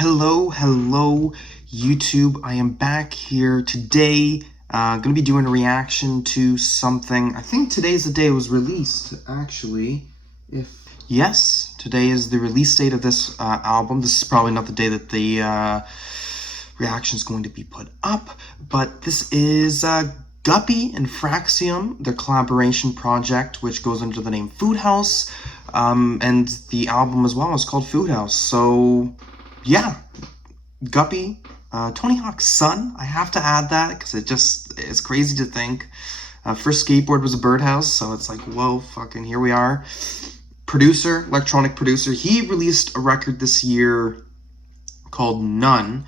Hello, YouTube. I am back here today. Gonna be doing a reaction to something. I think today's the day it was released, actually. Yes, today is the release date of this album. This is probably not the day that the reaction is going to be put up, but this is Gupi and Fraxiom, their collaboration project, which goes under the name Food House, and the album as well is called Food House. So yeah, Gupi, Tony Hawk's son. I have to add that because it's crazy to think. First skateboard was a birdhouse, so it's like, whoa, fucking here we are. Producer, electronic producer. He released a record this year called None,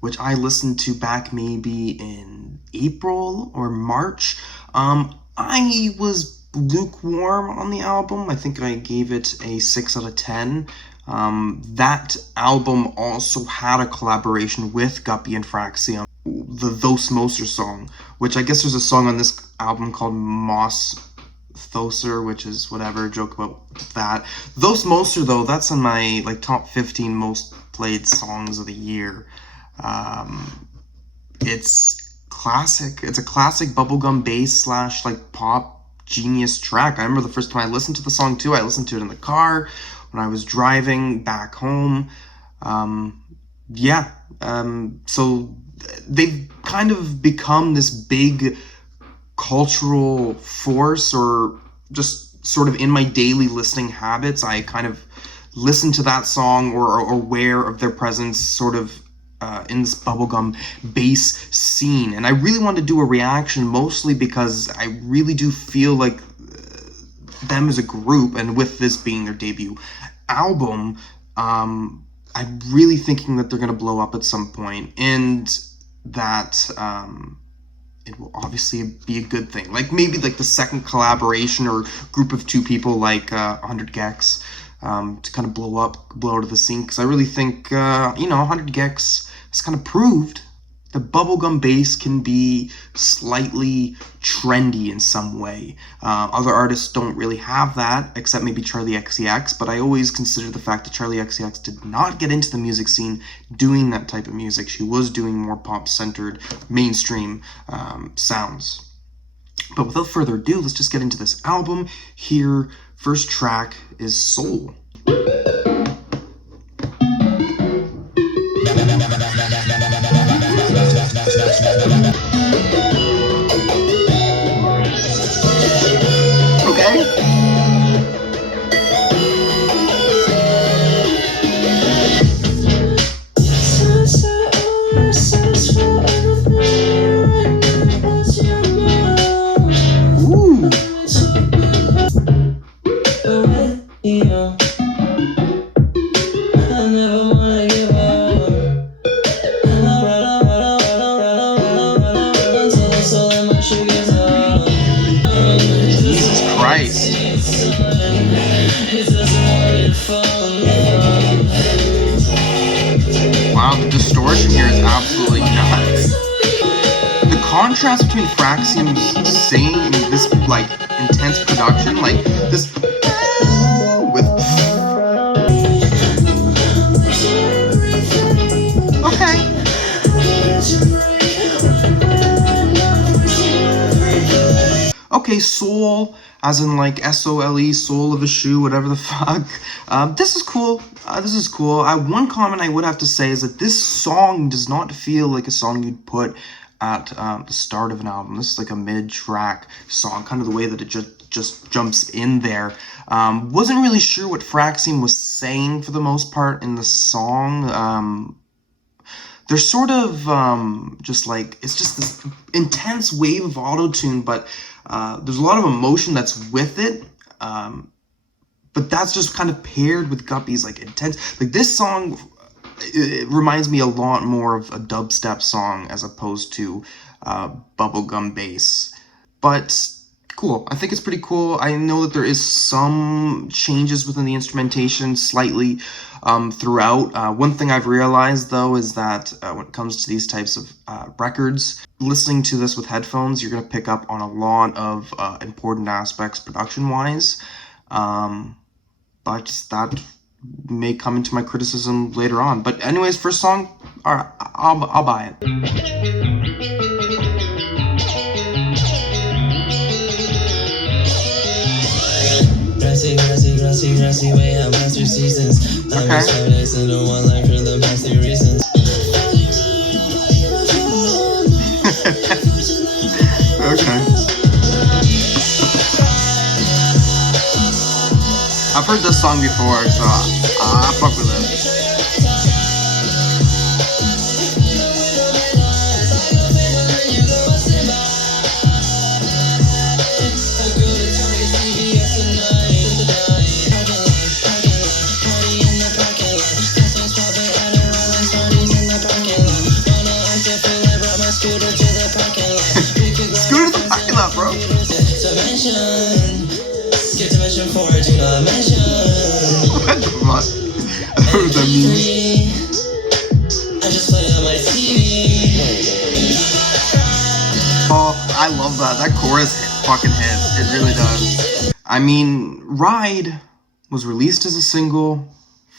which I listened to back maybe in April or March. I was lukewarm on the album. I think I gave it a 6 out of 10. That album also had a collaboration with Gupi and Fraxiom, the Thos Moser song, which I guess there's a song on this album called Thoser, which is whatever, joke about that. Thos Moser, though, that's in my top 15 most played songs of the year. It's classic. It's a classic bubblegum bass / pop genius track. I remember the first time I listened to the song too. I listened to it in the car when I was driving back home. So they've kind of become this big cultural force, or just sort of in my daily listening habits. I kind of listen to that song or aware of their presence sort of in this bubblegum bass scene. And I really wanted to do a reaction, mostly because I really do feel like them as a group, and with this being their debut album, I'm really thinking that they're going to blow up at some point, and that it will obviously be a good thing. Maybe the second collaboration or group of two people, 100 Gex, to kind of blow out of the scene. Because I really think 100 Gex has kind of proved that bubblegum bass can be slightly trendy in some way. Other artists don't really have that, except maybe Charli XCX, but I always consider the fact that Charli XCX did not get into the music scene doing that type of music. She was doing more pop-centered, mainstream sounds. But without further ado, let's just get into this album. Here, first track is Seoul. Wow, the distortion here is absolutely nuts. The contrast between Fraxiom's singing and this intense production, this with okay, soul, as in SOLE, soul of a shoe, whatever the fuck. This is cool. One comment I would have to say is that this song does not feel like a song you'd put at the start of an album. This is a mid-track song, kind of the way that it just jumps in there. Wasn't really sure what Fraxiom was saying for the most part in the song. They're sort of it's just this intense wave of auto-tune, but there's a lot of emotion that's with it, but that's just kind of paired with Gupi's intense. This song, it reminds me a lot more of a dubstep song as opposed to bubblegum bass. But cool. I think it's pretty cool. I know that there is some changes within the instrumentation slightly throughout. One thing I've realized, though, is that when it comes to these types of records, listening to this with headphones, you're going to pick up on a lot of important aspects production-wise. But that may come into my criticism later on. But anyways, first song, all right, I'll buy it. Grassy way out past 3 seasons. I'm just 5 days into one life for the past 3 reasons. Okay. I've heard this song before, so I fuck with it. Scooter to the parking lot, bro. Get to mention for it, do not mention. What the fuck? I don't know what that means. I just play on my TV. Oh, I love that. That chorus fucking hits. It really does. I mean, Ride was released as a single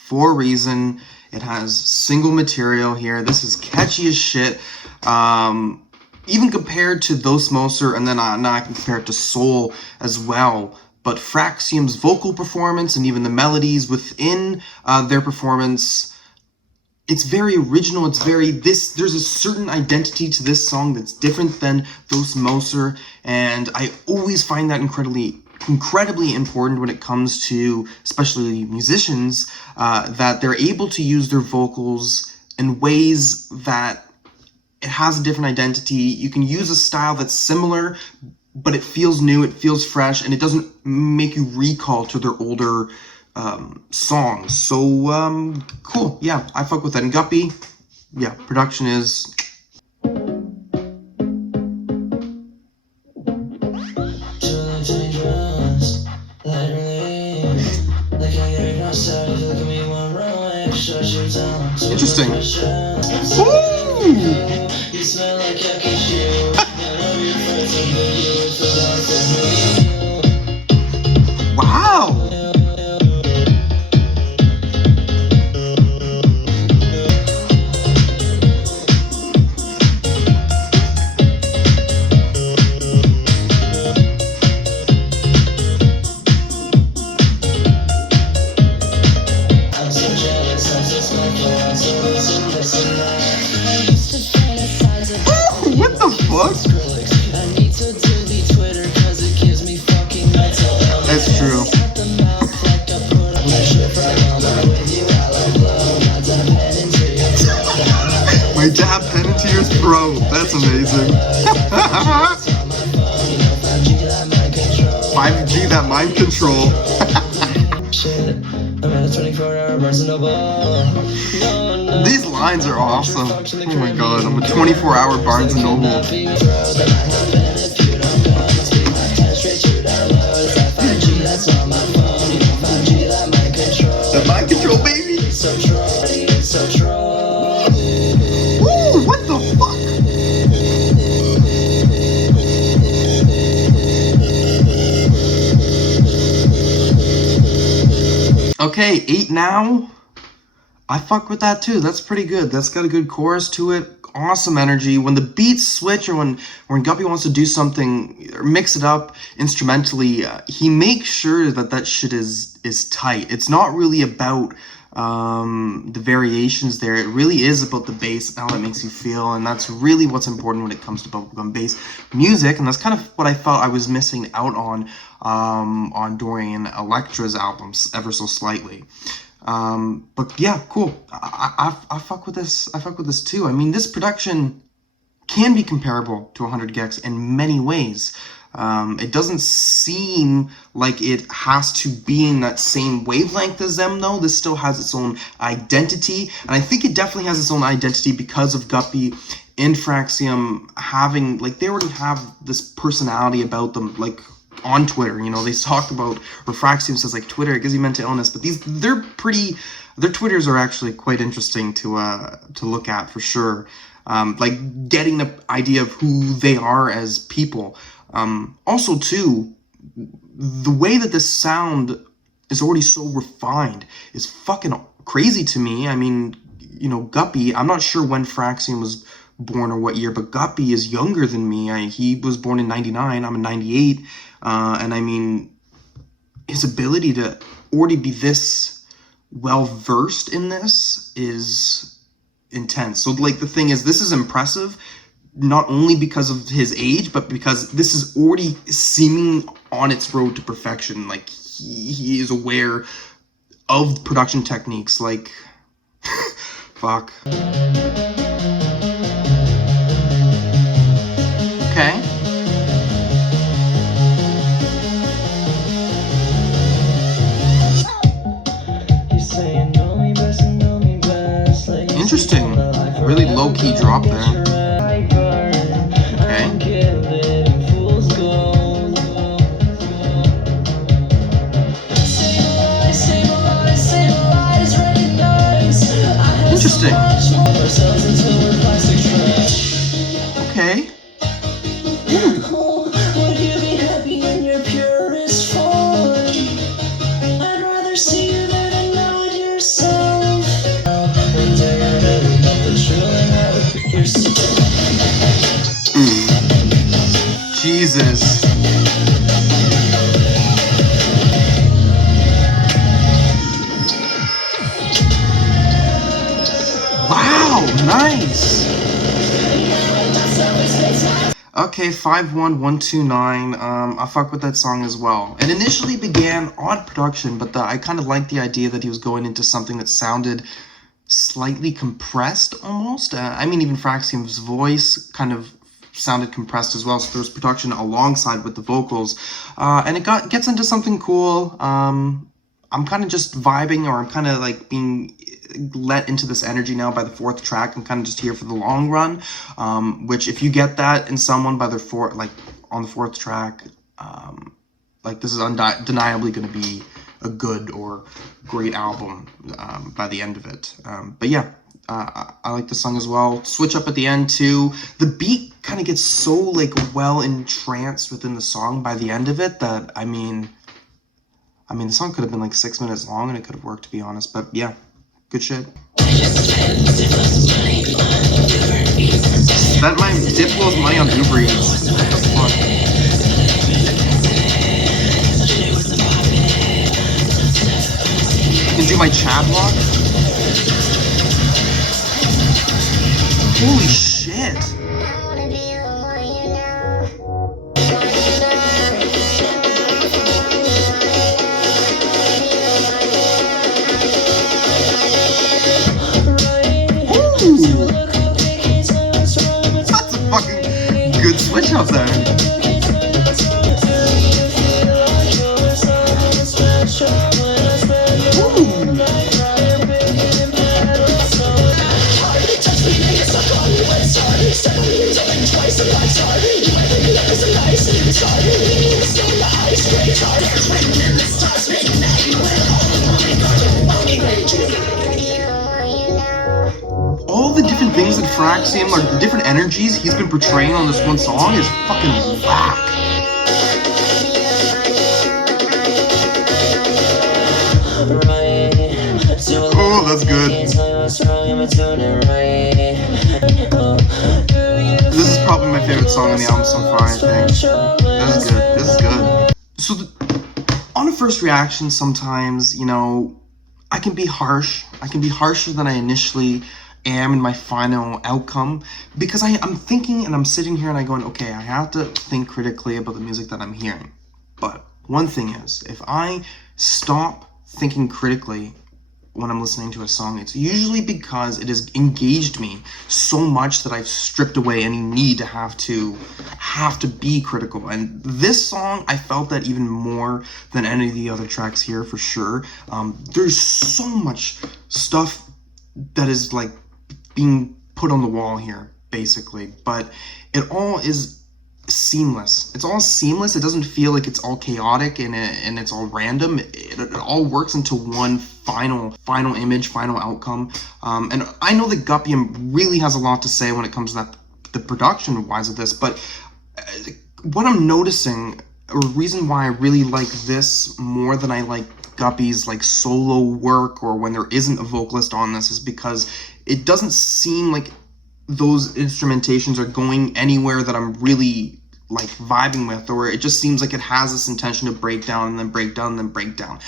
for a reason. It has single material here. This is catchy as shit. Even compared to Thos Moser, and then now I can compare it to Seoul as well. But Fraxiom's vocal performance and even the melodies within their performance, it's very original. It's very there's a certain identity to this song that's different than Thos Moser, and I always find that incredibly important when it comes to especially musicians, that they're able to use their vocals in ways that it has a different identity. You can use a style that's similar, but it feels new, it feels fresh, and it doesn't make you recall to their older songs. So, cool. Yeah, I fuck with that. And Gupi, yeah, production is... Interesting. Ooh! You smell like a cashew. Wow! I'm so jealous, I'm so special, I'm so What the fuck? I need to delete Twitter cause it gives me fucking mental. That's true. My dab pen into yours, bro. That's amazing. 5G, that mind control. These lines are awesome. Oh my god, I'm a 24-hour Barnes & Noble. The mind control, baby! Ooh, what the fuck? Okay, 8 Now. I fuck with that too. That's pretty good. That's got a good chorus to it. Awesome energy. When the beats switch, or when Guppy wants to do something or mix it up instrumentally, he makes sure that shit is tight. It's not really about the variations there. It really is about the bass and how it makes you feel, and that's really what's important when it comes to bubblegum bass music. And that's kind of what I felt I was missing out on Dorian Electra's albums ever so slightly. But yeah, cool. I fuck with this. I fuck with this too. I mean, this production can be comparable to 100 gecs in many ways. It doesn't seem like it has to be in that same wavelength as them, though. This still has its own identity, and I think it definitely has its own identity because of Guppy and Fraxiom having, like, they already have this personality about them, like, on Twitter. You know, they talk about, or Fraxiom says, like, Twitter, it gives you mental illness, but their Twitters are actually quite interesting to look at, for sure. Like, getting the idea of who they are as people. Also, too, the way that this sound is already so refined is fucking crazy to me. I mean, you know, Guppy, I'm not sure when Fraxiom was born or what year, but Guppy is younger than me. He was born in 99, I'm in 98, and I mean, his ability to already be this well-versed in this is intense. So, like, the thing is, this is impressive, not only because of his age, but because this is already seeming on its road to perfection. Like, he is aware of production techniques, like, fuck. Okay. Interesting. Really low-key drop there. Okay. Interesting. Okay. Would you be happy in your purest form? I'd rather see you than to know it yourself. Jesus. Wow, nice. Okay, 51129. I fuck with that song as well. It initially began odd production, but I kind of liked the idea that he was going into something that sounded slightly compressed almost. I mean, even Fraxiom's voice kind of sounded compressed as well, so there was production alongside with the vocals, and it gets into something cool. I'm kind of just vibing, or I'm kind of like being let into this energy now by the fourth track. I'm kind of just here for the long run, which if you get that in someone by their on the fourth track, like, this is undeniably going to be a good or great album by the end of it. But yeah, I like the song as well. Switch up at the end too. The beat kind of gets so like well entranced within the song by the end of it that I mean the song could have been like 6 minutes long and it could have worked, to be honest. But yeah, good shit. Spent my Diplo's money on Uber Eats. What the fuck? You can do my chat block? Holy shit. That's a fucking good switch up there. All the different things that Fraxiom, like the different energies he's been portraying on this one song, is fucking whack. Oh, that's good. This is probably my favorite song on the album so far, I think. This is good. This is good. So, on a first reaction, sometimes, you know, I can be harsh. I can be harsher than I initially am in my final outcome, because I'm thinking and I'm sitting here and I'm going, okay, I have to think critically about the music that I'm hearing. But one thing is, if I stop thinking critically when I'm listening to a song, it's usually because it has engaged me so much that I've stripped away any need to have to be critical. And this song, I felt that even more than any of the other tracks here, for sure. There's so much stuff that is like being put on the wall here, basically, but it all is seamless. It's all seamless. It doesn't feel like it's all chaotic and it's all random. It all works into one final image, final outcome. And I know that Guppy really has a lot to say when it comes to the production wise of this, but what I'm noticing, a reason why I really like this more than I like Guppy's like solo work, or when there isn't a vocalist on this, is because it doesn't seem like those instrumentations are going anywhere that I'm really like vibing with, or it just seems like it has this intention to break down and then break down and then break down.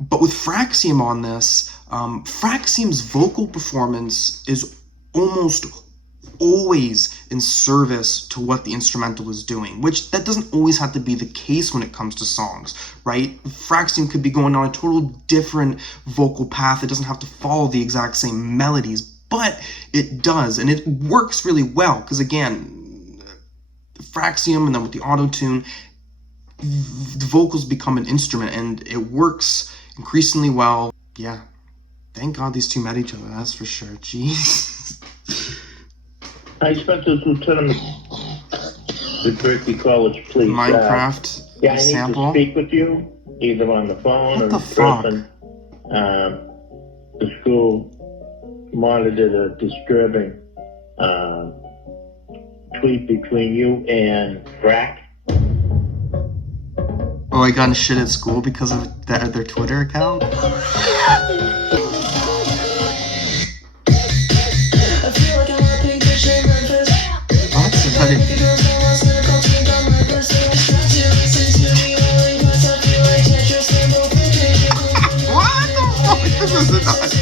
But with Fraxiom on this, Fraxiom's vocal performance is almost always in service to what the instrumental is doing, which that doesn't always have to be the case when it comes to songs, right? Fraxiom could be going on a total different vocal path. It doesn't have to follow the exact same melodies, but it does, and it works really well, because again, Fraxiom and then with the auto-tune, the vocals become an instrument, and it works increasingly well. Yeah, thank God these two met each other, that's for sure. Jeez. I spent this lieutenant at Berkeley College Police. Minecraft yeah, I sample. need to speak with you, either on the phone What or the in fuck? person. The school monitored a disturbing tweet between you and Frack. Oh, I got in shit at school because of their Twitter account? I feel like I'm a pink fish named breakfast. What? So that it- What the fuck? This is nuts.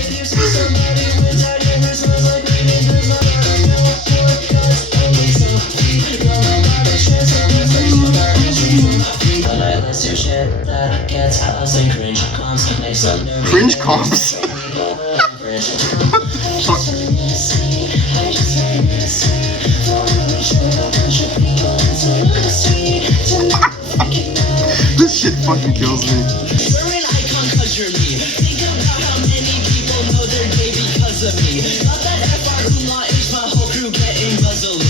Cringe comps? What the fuck? This shit fucking kills me.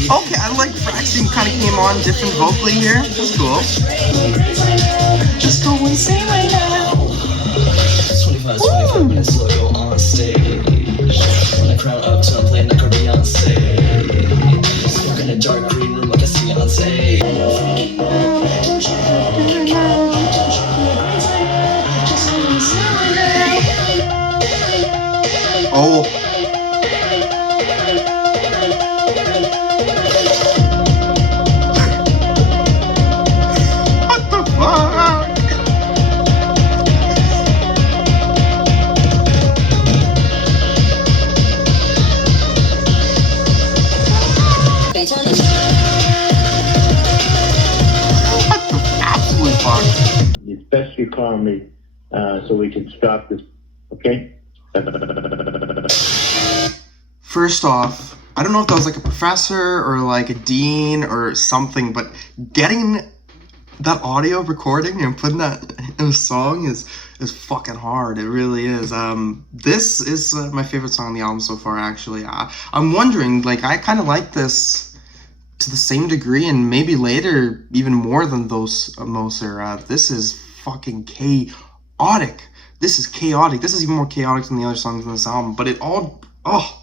Okay, I like Fraxiom kind of came on different vocally here. That's cool. Just go insane right now. 25 minutes logo on stage. When I crown up to I'm playing like a Beyonce. Smoking a dark green room like a Beyonce. Oh. What the fuck? Absolute fuck. It's best you call me so we can stop this, okay? First off, I don't know if that was like a professor or like a dean or something, but getting that audio recording and putting that in a song is fucking hard. It really is. This is my favorite song on the album so far, actually. I'm wondering, like, I kind of like this to the same degree, and maybe later even more than Thos Moser. This is fucking chaotic. This is chaotic. This is even more chaotic than the other songs in this album, but it all, oh,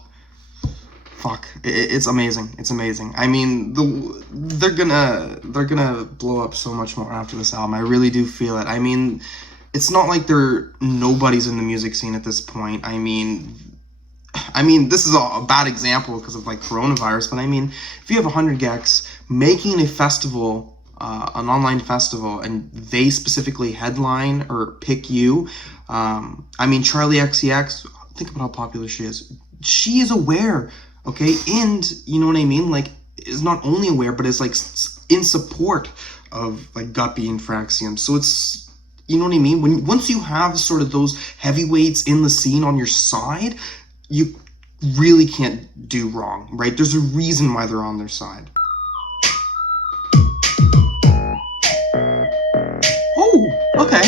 fuck, it's amazing. It's amazing. I mean, they're gonna blow up so much more after this album. I really do feel it. I mean, it's not like they're nobodies in the music scene at this point. I mean, this is a bad example because of like coronavirus, but I mean, if you have 100 gecs making a festival, an online festival, and they specifically headline or pick you, I mean, Charlie XCX, think about how popular she is. She is aware, okay? And, you know what I mean? Like, is not only aware, but is like in support of like Guppy and Fraxiom. So it's, you know what I mean? Once you have sort of those heavyweights in the scene on your side, you really can't do wrong, right? There's a reason why they're on their side. Oh, okay.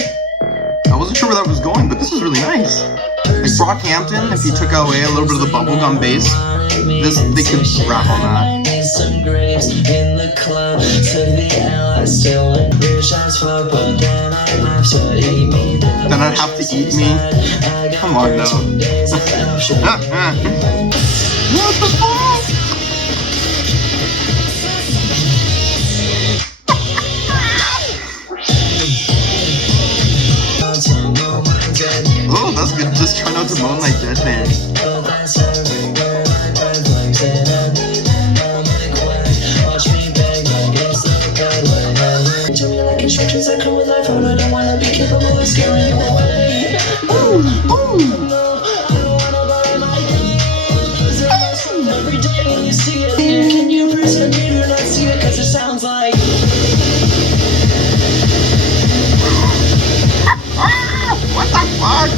I wasn't sure where that was going, but this was really nice. Like Brockhampton, if you took away a little bit of the bubblegum bass, they could rap on that. Some graves in the club to the end. I still wish I was fucked, but then I'd have to eat me. Then I'd have to eat me. Come on, no. What the fuck? see it. Can you pretend you do not see it? Cause it sounds like What the fuck?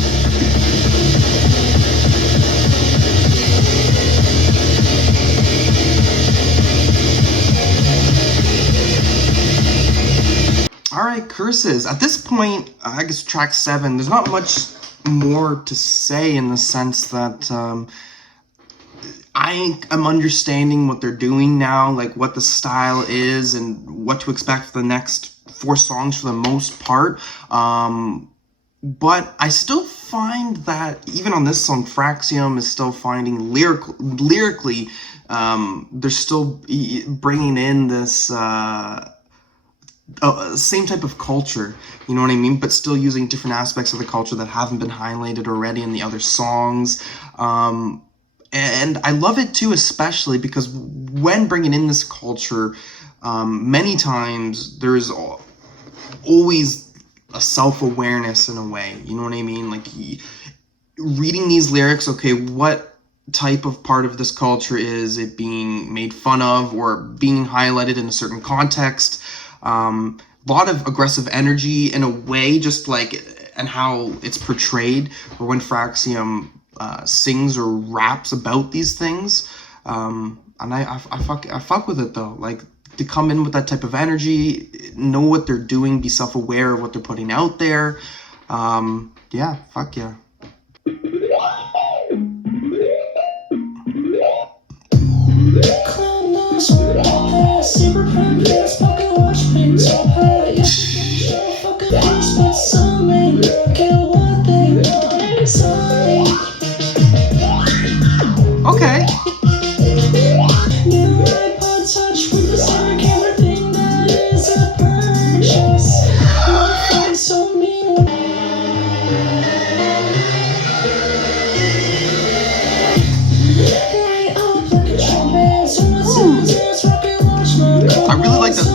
Alright, curses. At this point, I guess track 7, there's not much more to say in the sense that I am understanding what they're doing now, like what the style is and what to expect for the next 4 songs for the most part. But I still find that even on this song, Fraxiom is still finding lyrically, they're still bringing in this same type of culture, you know what I mean? But still using different aspects of the culture that haven't been highlighted already in the other songs. And I love it too, especially because when bringing in this culture, many times there's always a self-awareness in a way, you know what I mean? Like reading these lyrics, okay, what type of part of this culture is it being made fun of or being highlighted in a certain context? A lot of aggressive energy in a way, just like, and how it's portrayed, or when Fraxiom sings or raps about these things, and I fuck with it though. Like to come in with that type of energy, know what they're doing, be self-aware of what they're putting out there. Yeah, fuck yeah. Okay. I really like that.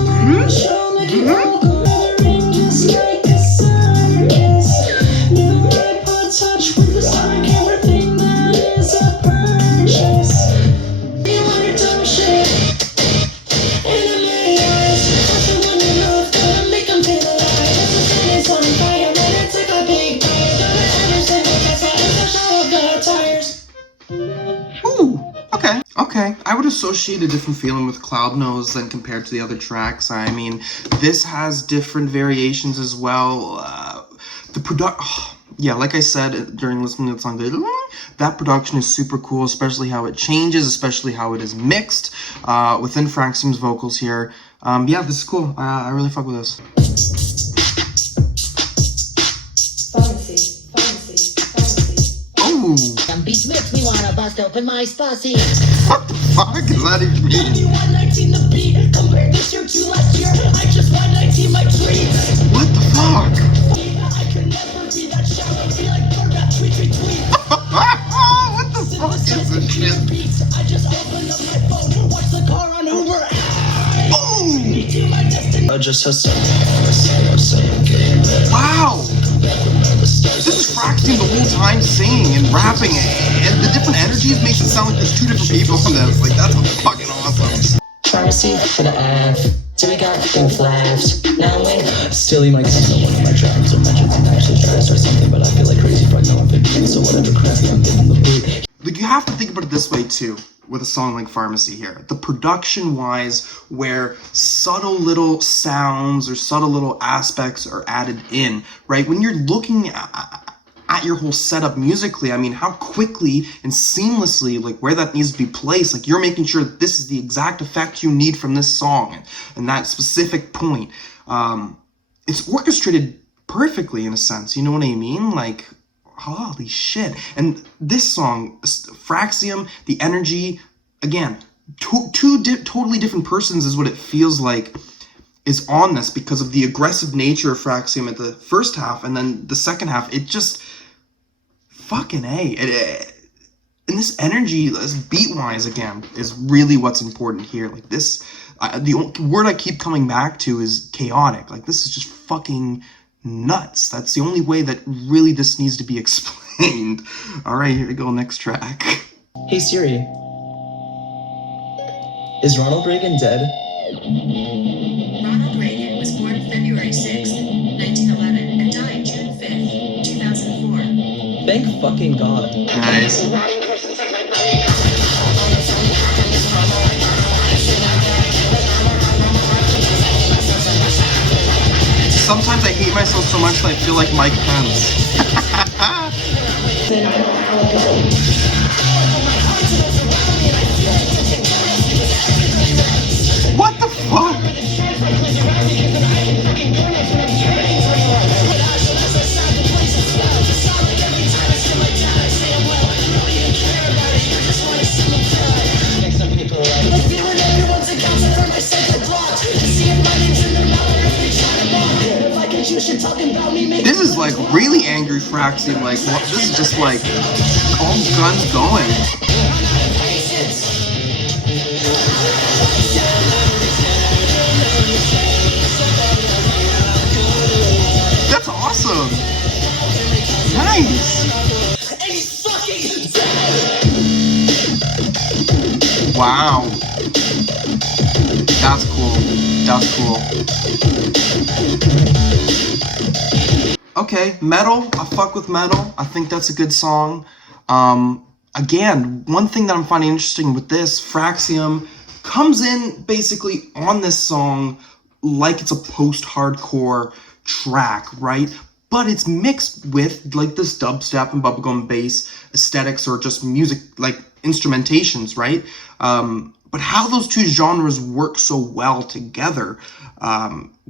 Okay, I would associate a different feeling with Cloud Nose than compared to the other tracks. I mean, this has different variations as well. Yeah, like I said during listening to the song, that production is super cool, especially how it changes, especially how it is mixed within Fraxiom's vocals here. Yeah, this is cool. I really fuck with this. Oh! Beats makes me wanna bust open my stussy. What the fuck does that even mean? 119 the beat, compared this year to last year. I just 119 my tweets. What the fuck? I could never be that shallow, be like that tweet. What the fuck is this shit? I just opened up my phone, watch the car on Uber. Oh! Just a second. Wow! This is Fraxiom the whole time singing and rapping, and the different energies makes it sound like there's 2 different people on this. Like, that's fucking awesome. Pharmacy for the F. So we got both laughs. Now wait. Still, you might come to one of my tracks or mention I'm actually trying to start something, but I feel like crazy right now. I'm 15, so whatever crappy I'm getting the boot. Like, you have to think about it this way too, with a song like Pharmacy here. The production-wise, where subtle little sounds or subtle little aspects are added in, right? When you're looking at your whole setup musically, I mean, how quickly and seamlessly, like, where that needs to be placed, like, you're making sure that this is the exact effect you need from this song and that specific point. It's orchestrated perfectly, in a sense, you know what I mean? Like, holy shit. And this song, Fraxiom, the energy, again, totally different persons is what it feels like is on this because of the aggressive nature of Fraxiom at the first half, and then the second half, it just fucking A. And this energy, this beat-wise, again, is really what's important here. Like this, the word I keep coming back to is chaotic. Like this is just fucking nuts. That's the only way that really this needs to be explained. All right, here we go, next track. Hey Siri. Is Ronald Reagan dead? Ronald Reagan was born February 6, 1911, and died June 5, 2004. Thank fucking God. Nice. Sometimes I hate myself so much that I feel like Mike Pence. What the fuck? This is like really angry Fraxiom, like what, this is just like all guns going. That's awesome. Nice. Wow. That's cool. That's cool. Okay, metal. I fuck with metal. I think that's a good song. Again, one thing that I'm finding interesting with this, Fraxiom comes in basically on this song like it's a post-hardcore track, right? But it's mixed with like this dubstep and bubblegum bass aesthetics or just music, like instrumentations, right? But how those two genres work so well together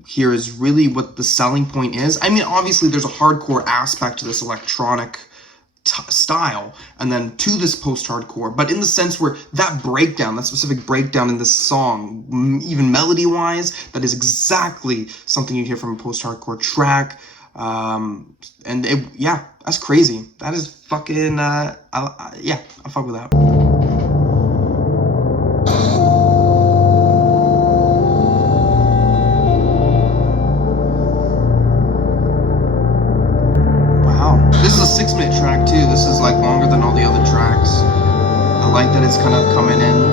here is really what the selling point is. I mean, obviously there's a hardcore aspect to this electronic style and then to this post-hardcore, but in the sense where that breakdown, that specific breakdown in this song, even melody-wise, that is exactly something you hear from a post-hardcore track. And it, yeah, that's crazy. That is fucking, yeah, I fuck with that. This is a 6-minute track too. This is like longer than all the other tracks. I like that it's kind of coming in.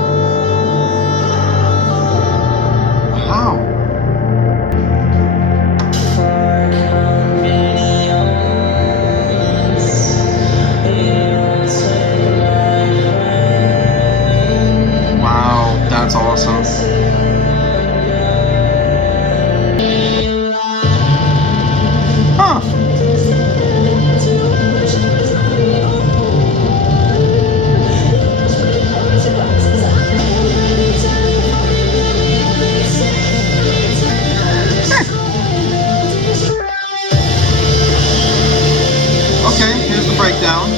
Wow. Wow, that's awesome. Huh. Okay, here's the breakdown.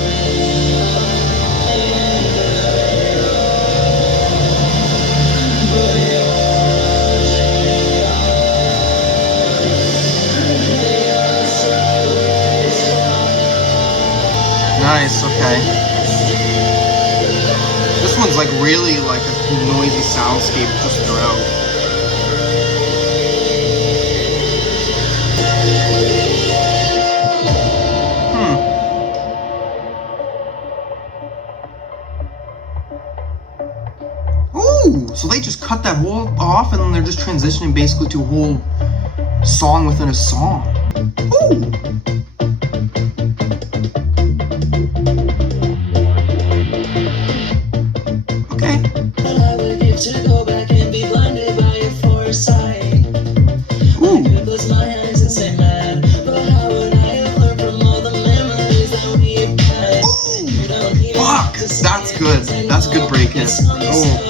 Nice, okay. This one's like really like a noisy soundscape just throughout. So they just cut that whole off and then they're just transitioning basically to a whole song within a song. Ooh! Okay. Ooh! Fuck! That's good. That's a good break hit. Oh.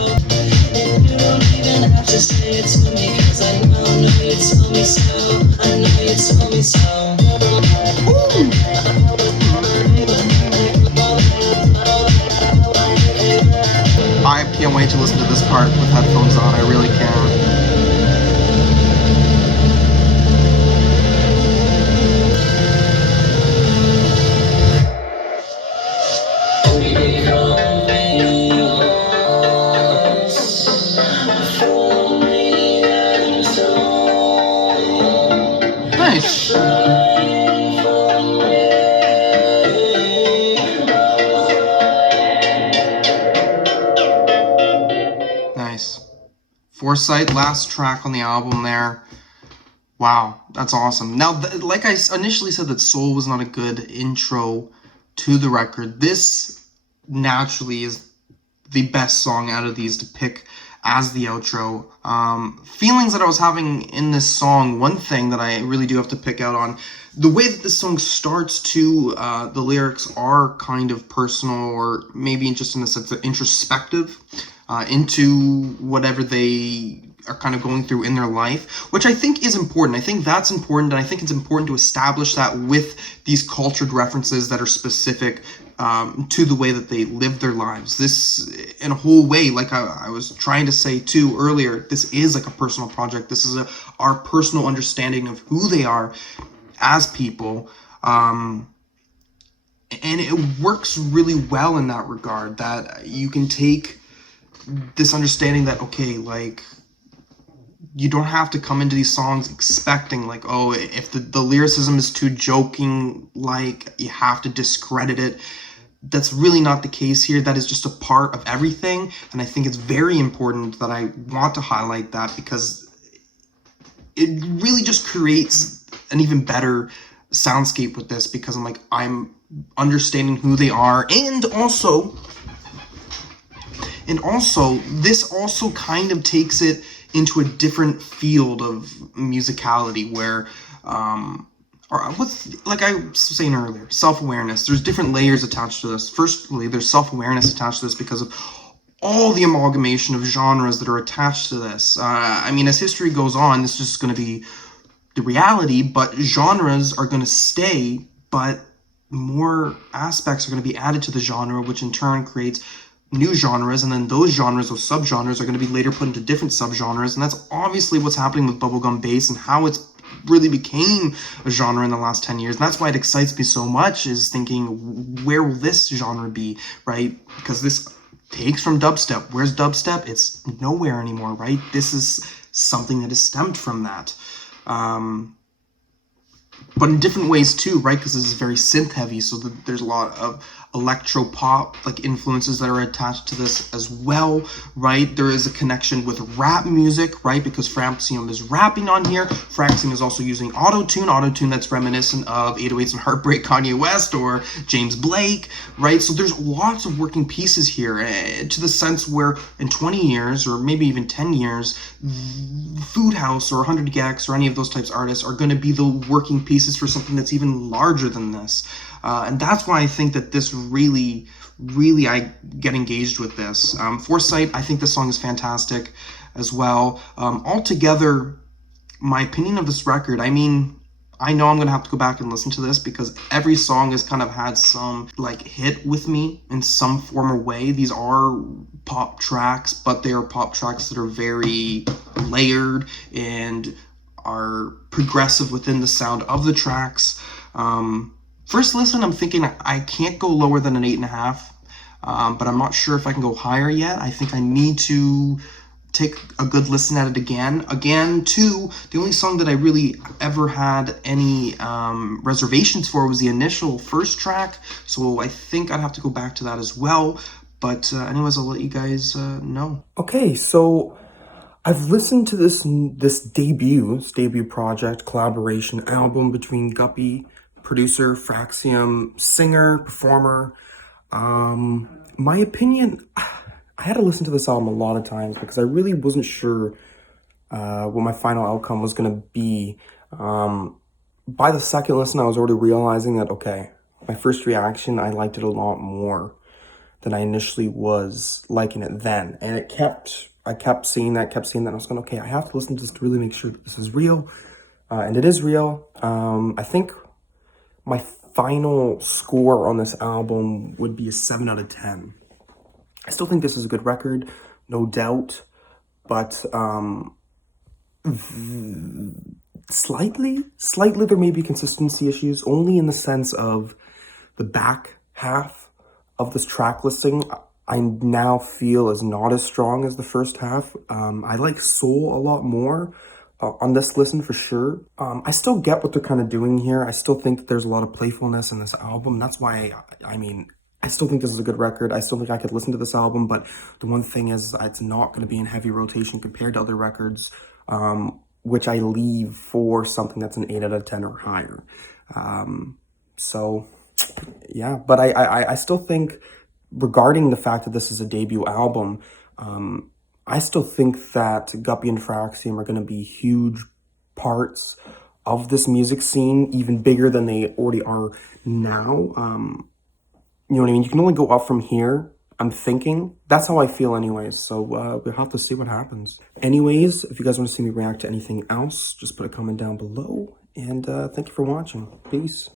I can't wait to listen to this part with headphones on. I really can. Nice. Nice. Foresight, last track on the album there. Wow, that's awesome. Now, like I initially said that Seoul was not a good intro to the record, this naturally is the best song out of these to pick as the outro. Feelings that I was having in this song, one thing that I really do have to pick out on, the way that this song starts to, the lyrics are kind of personal, or maybe just in the sense of introspective, into whatever they are kind of going through in their life, which I think is important. I think that's important, and I think it's important to establish that with these cultured references that are specific to the way that they live their lives. This, in a whole way, like I was trying to say too earlier, this is like a personal project. This is our personal understanding of who they are as people. And it works really well in that regard, that you can take this understanding that, okay, like, you don't have to come into these songs expecting, like, oh, if the lyricism is too joking, like, you have to discredit it. That's really not the case here. That is just a part of everything, and I think it's very important that I want to highlight that, because it really just creates an even better soundscape with this, because I'm understanding who they are, and also this also kind of takes it into a different field of musicality, where like I was saying earlier, self-awareness. There's different layers attached to this. Firstly, there's self-awareness attached to this because of all the amalgamation of genres that are attached to this. I mean, as history goes on, this is just going to be the reality, but genres are going to stay, but more aspects are going to be added to the genre, which in turn creates new genres, and then those genres or subgenres are going to be later put into different subgenres, and that's obviously what's happening with bubblegum bass and how it's really became a genre in the last 10 years. And that's why it excites me so much, is thinking, where will this genre be, right? Because this takes from dubstep. Where's dubstep? It's nowhere anymore, right? This is something that is stemmed from that. But in different ways too, right? Because this is very synth heavy, so there's a lot of electro pop like influences that are attached to this as well, right? There is a connection with rap music, right? Because Fraxiom is rapping on here. Fraxiom is also using auto-tune that's reminiscent of 808s and Heartbreak Kanye West or James Blake, right? So there's lots of working pieces here, to the sense where in 20 years or maybe even 10 years, Food House or 100 Gex or any of those types of artists are going to be the working pieces for something that's even larger than this. And that's why I think that this really I get engaged with this. Foresight, I think this song is fantastic as well. Altogether, my opinion of this record, I mean, I know I'm going to have to go back and listen to this, because every song has kind of had some like hit with me in some form or way. These are pop tracks, but they are pop tracks that are very layered and are progressive within the sound of the tracks. First listen, I'm thinking I can't go lower than an 8.5, but I'm not sure if I can go higher yet. I think I need to take a good listen at it again. Again, too, the only song that I really ever had any reservations for was the initial first track, so I think I'd have to go back to that as well. But anyways, I'll let you guys know. Okay, so I've listened to this debut project, collaboration album between Gupi, producer, Fraxiom, singer, performer. My opinion, I had to listen to this album a lot of times because I really wasn't sure what my final outcome was going to be. By the second listen, I was already realizing that, okay, my first reaction, I liked it a lot more than I initially was liking it then. And I kept seeing that. I was going, okay, I have to listen to this to really make sure that this is real. And it is real. I think my final score on this album would be a 7 out of 10. I still think this is a good record, no doubt, but slightly there may be consistency issues, only in the sense of the back half of this track listing I now feel is not as strong as the first half. I like Soul a lot more on this listen for sure. I still get what they're kind of doing here. I still think that there's a lot of playfulness in this album. That's why, I mean, I still think this is a good record. I still think I could listen to this album, but the one thing is it's not going to be in heavy rotation compared to other records, which I leave for something that's an 8 out of 10 or higher. So, yeah, but I still think, regarding the fact that this is a debut album, I still think that Gupi and Fraxiom are going to be huge parts of this music scene, even bigger than they already are now. You know what I mean? You can only go up from here, I'm thinking. That's how I feel anyways, so we'll have to see what happens. Anyways, if you guys want to see me react to anything else, just put a comment down below, and thank you for watching. Peace.